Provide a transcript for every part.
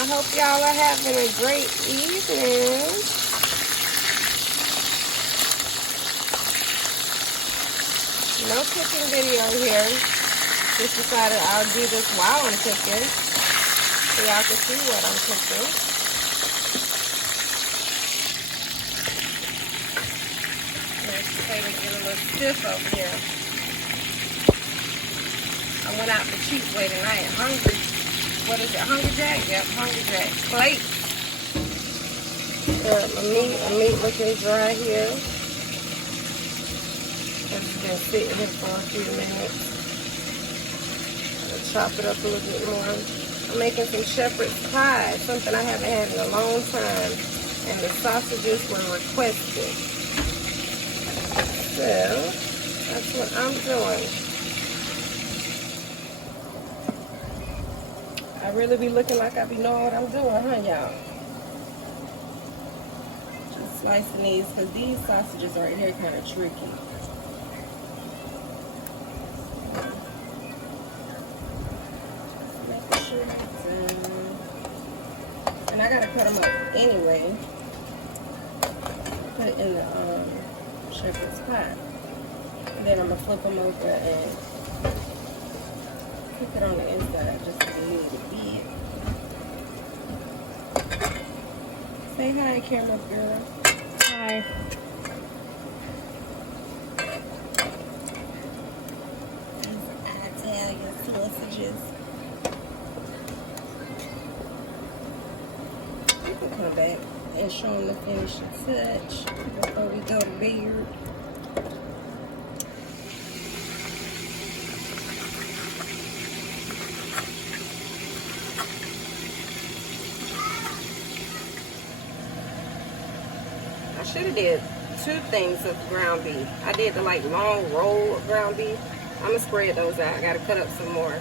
I hope y'all are having a great evening. No cooking video here. Just decided I'll do this while I'm cooking, so y'all can see what I'm cooking. Mashed potatoes get a little stiff over here. I went out for cheap way tonight. Hungry. What is it? Hungry Jack? Yep, Hungry Jack. Plate. My meat looking dry here. It's been sitting here for a few minutes. I'll chop it up a little bit more. I'm making some shepherd's pie, something I haven't had in a long time. And the sausages were requested. So, that's what I'm doing. I really be looking like I be knowing what I'm doing, huh, y'all? Just slicing these, because these sausages right here kind of tricky. Making sure it's done. And I gotta cut them up anyway. Put it in the shepherd's pie. And then I'm gonna flip them over and cook it on the inside just a little bit. Say hi, camera girl. Hi. Italian sausages. We can come back and show them the finishing touch before we go to bed. I should have did 2 things of ground beef. I did the like long roll of ground beef. I'm gonna spread those out. I gotta cut up some more.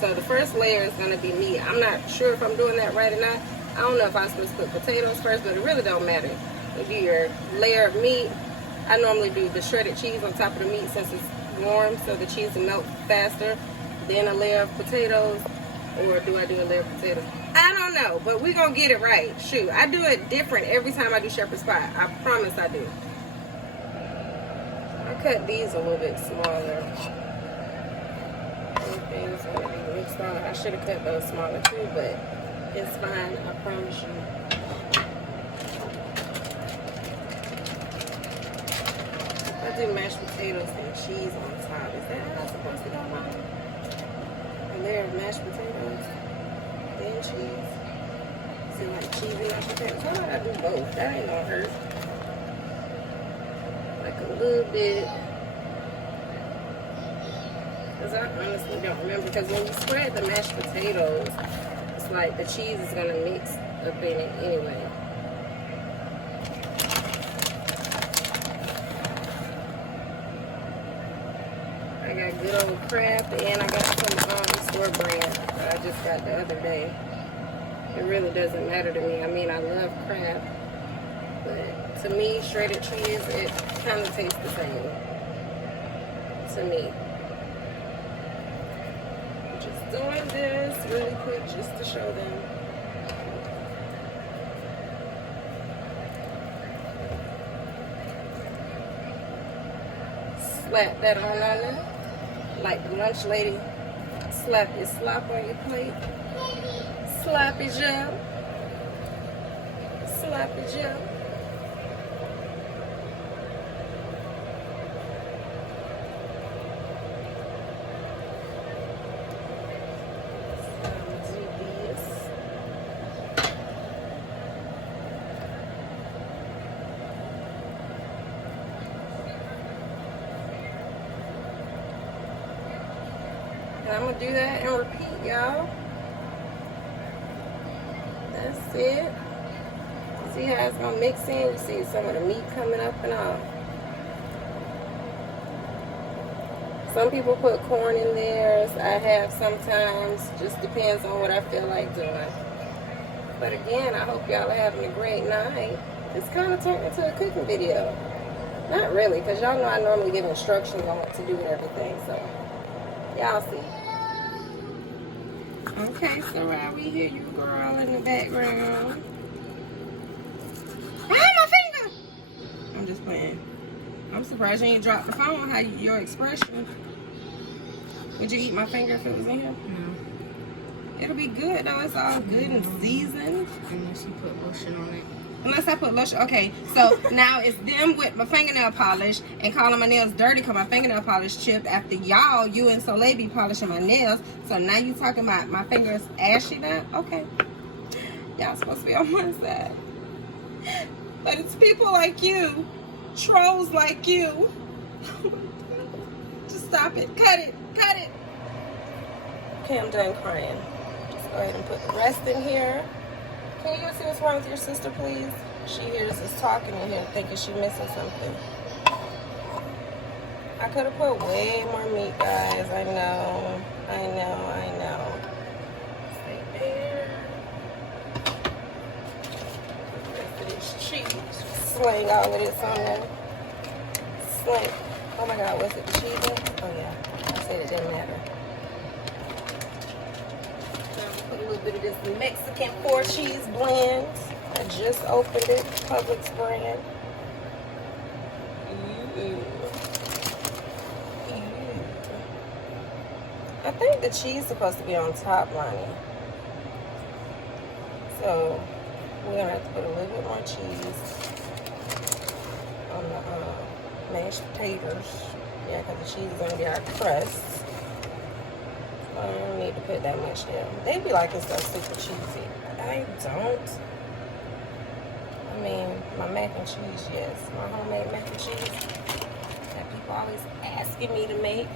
So the first layer is gonna be meat. I'm not sure if I'm doing that right or not. I don't know if I'm supposed to put potatoes first, but it really don't matter. You do your layer of meat. I normally do the shredded cheese on top of the meat since it's warm, so the cheese will melt faster. Then a layer of potatoes, or do I do a layer of potatoes? I don't know, but we're going to get it right. Shoot, I do it different every time I do shepherd's pie. I promise I do. I cut these a little bit smaller. Everything's going to be mixed on. I should have cut those smaller too, but it's fine. I promise you. I do mashed potatoes and cheese on top. Is that how I'm supposed to go on? A layer of mashed potatoes. Then cheese. See, like cheese and mashed potatoes. How about I do both? That ain't gonna hurt. Like a little bit. Because I honestly don't remember. Because when you spread the mashed potatoes, it's like the cheese is gonna mix up in it anyway. I got good old crab, and I got some store brand that I just got the other day. It really doesn't matter to me. I mean, I love crab, but to me, shredded cheese, it kind of tastes the same to me. Just doing this really quick just to show them. Slap that on there. Like the lunch lady, slap your slop on your plate. Slap it up. Slap it up. And I'm gonna do that and repeat, y'all. That's it. See how it's gonna mix in? You see some of the meat coming up and all. Some people put corn in theirs. I have sometimes. Just depends on what I feel like doing. But again, I hope y'all are having a great night. It's kind of turned into a cooking video. Not really, because y'all know I normally give instructions on what to do and everything. So, y'all see. Okay, so right, we hear you, girl, in the background. Ah, my finger! I'm just playing. I'm surprised you ain't dropped the phone. How your expression? Would you eat my finger if it was in here? No. It'll be good though. It's all good and seasoned. Unless you put lotion on it. Unless I put lotion. Okay, so now it's them with my fingernail polish and calling my nails dirty because my fingernail polish chipped after y'all, you and Soleil be polishing my nails. So now you talking about my fingers ashy now? Okay. Y'all supposed to be on one side. But it's people like you, trolls like you. Just stop it. Cut it. Cut it. Okay, I'm done crying. Just go ahead and put the rest in here. Can you go see what's wrong with your sister, please? She hears us talking in here thinking she's missing something. I could have put way more meat, guys. I know. Stay there. The rest of this cheese. Sling all of this on there. Sling. Oh my God, was it the cheese? Oh yeah. I said it didn't matter. Put a little bit of this Mexican 4-cheese blend. I just opened it, Publix brand. I think the cheese is supposed to be on top, Lonnie. So we're gonna have to put a little bit more cheese on the mashed potatoes. Yeah, because the cheese is gonna be our crust. I don't need to put that much down. They be liking stuff super cheesy. I don't. I mean, my mac and cheese, yes. My homemade mac and cheese that people always asking me to make.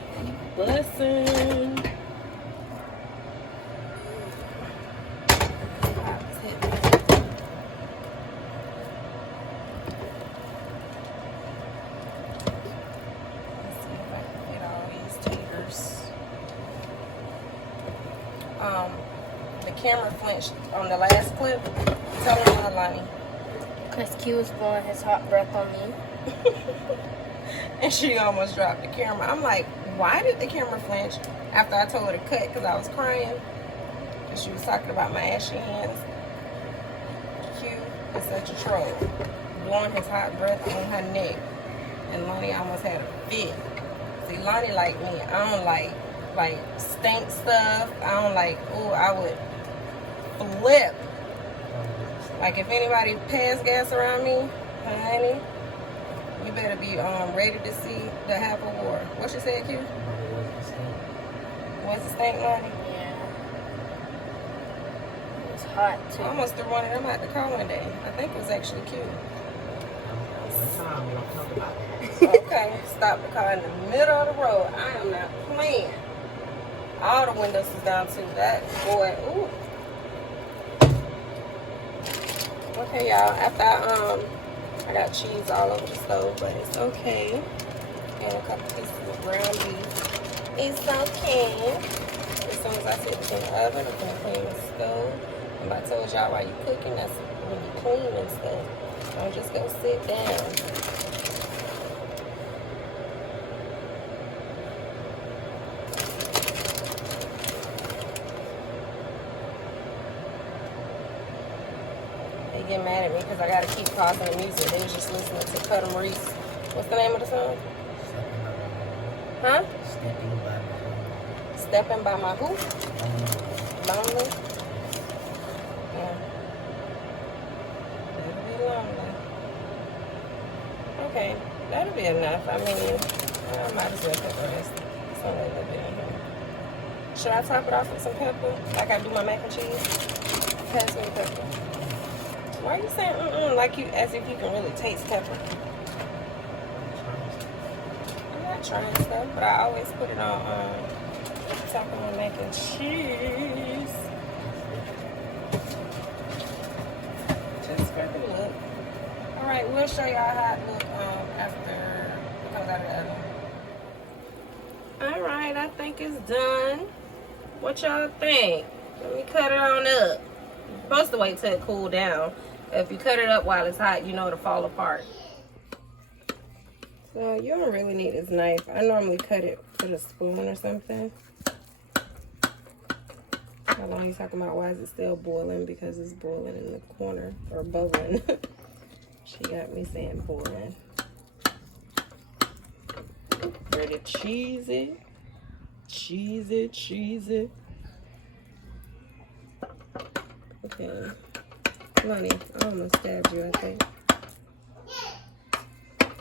Bussin'. The camera flinched on the last clip. Tell me why, Lonnie. Because Q was blowing his hot breath on me. And she almost dropped the camera. I'm like, why did the camera flinch after I told her to cut because I was crying? Because she was talking about my ashy hands. Q is such a troll. Blowing his hot breath on her neck. And Lonnie almost had a fit. See, Lonnie like me. I don't like stink stuff. I don't like, I would flip. Like if anybody pass gas around me, honey, you better be ready to see the half a war. What you said, Q? Was it stink, Lonnie? Yeah. It was hot too. I almost threw one of them out the car one day. I think it was actually Q. Okay, stop the car in the middle of the road. I am not playing. All the windows is down too. That boy, ooh. Okay, y'all. After I got cheese all over the stove, but it's okay. And a couple pieces of ground beef. It's okay. As soon as I sit this in the oven, I'm gonna clean the stove. And I told y'all while you cooking, that's when you clean and stuff. Don't just go sit down. They get mad at me because I gotta keep pausing the music. They was just listening to Cutter Maurice. What's the name of the song? Huh? Stepping by my who? Lonely? Yeah. It'll be lonely. Okay, that'll be enough. I mean, I might as well put the rest. It's only a little bit in here. Should I top it off with some pepper? Like I do my mac and cheese? Pass me the pepper. Why are you saying like you, as if you can really taste pepper? I'm not trying stuff, but I always put it on top of my mac and cheese. Just for the look. All right, we'll show y'all how it look after it comes out of the oven. All right, I think it's done. What y'all think? Let me cut it on up. You're supposed to wait till it cool down. If you cut it up while it's hot, you know it'll fall apart. So you don't really need this knife. I normally cut it with a spoon or something. I How long you talking about? Why is it still boiling? Because it's boiling in the corner, or bubbling. She got me saying boiling. Ready to cheese it. Cheese it, cheese it. Okay. Lonnie, I almost stabbed you, I think.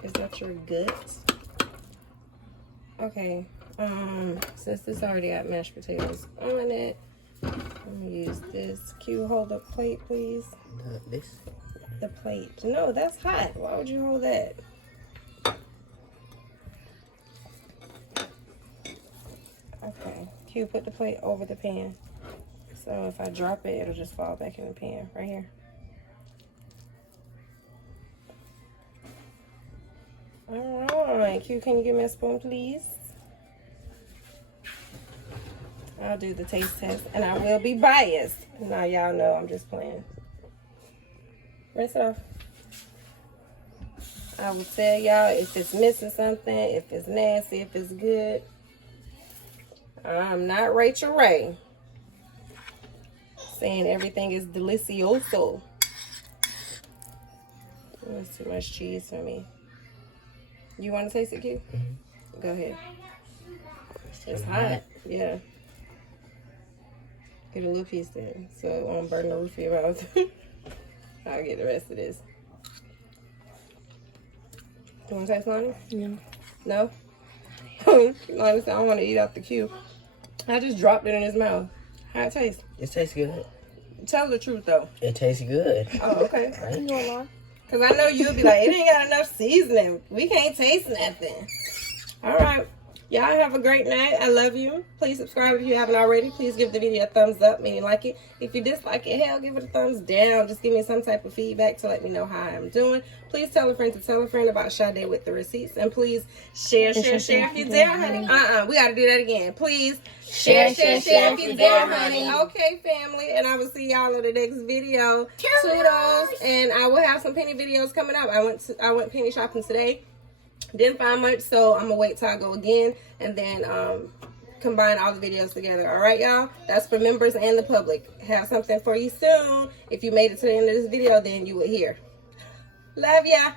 Is that your guts? Okay. Since this already got mashed potatoes on it, I'm gonna use this. Q, hold the plate, please. This? The plate. No, that's hot. Why would you hold that? Okay. Q, put the plate over the pan. So if I drop it, it'll just fall back in the pan. Right here. Alright. Q, can you give me a spoon, please? I'll do the taste test, and I will be biased. Now y'all know I'm just playing. Rinse it off. I will tell y'all if it's missing something, if it's nasty, if it's good. I'm not Rachel Ray saying everything is delicioso. That's too much cheese for me. You want to taste it, Q? Go ahead. It's hot. Yeah. Get a little piece then, so it won't burn the roof of your mouth. I'll get the rest of this. You want to taste, Lonnie? No. No? Lonnie said, I don't want to eat out the cube. I just dropped it in his mouth. How it taste? It tastes good. Tell the truth, though. It tastes good. Oh, okay. Right? You gonna lie? Because I know you'll be like, it ain't got enough seasoning. We can't taste nothing. All right. Y'all have a great night. I love you. Please subscribe if you haven't already. Please give the video a thumbs up, meaning like it. If you dislike it, hell, give it a thumbs down. Just give me some type of feedback to let me know how I'm doing. Please tell a friend to tell a friend about Sade with the receipts. And please share if you dare, honey. We got to do that again. Please share if you dare, honey. Okay, family. And I will see y'all in the next video. Toodles. And I will have some penny videos coming up. I went penny shopping today. Didn't find much, so I'm gonna wait till I go again and then combine all the videos together. All right, y'all? That's for members and the public. Have something for you soon. If you made it to the end of this video, then you will hear. Love ya.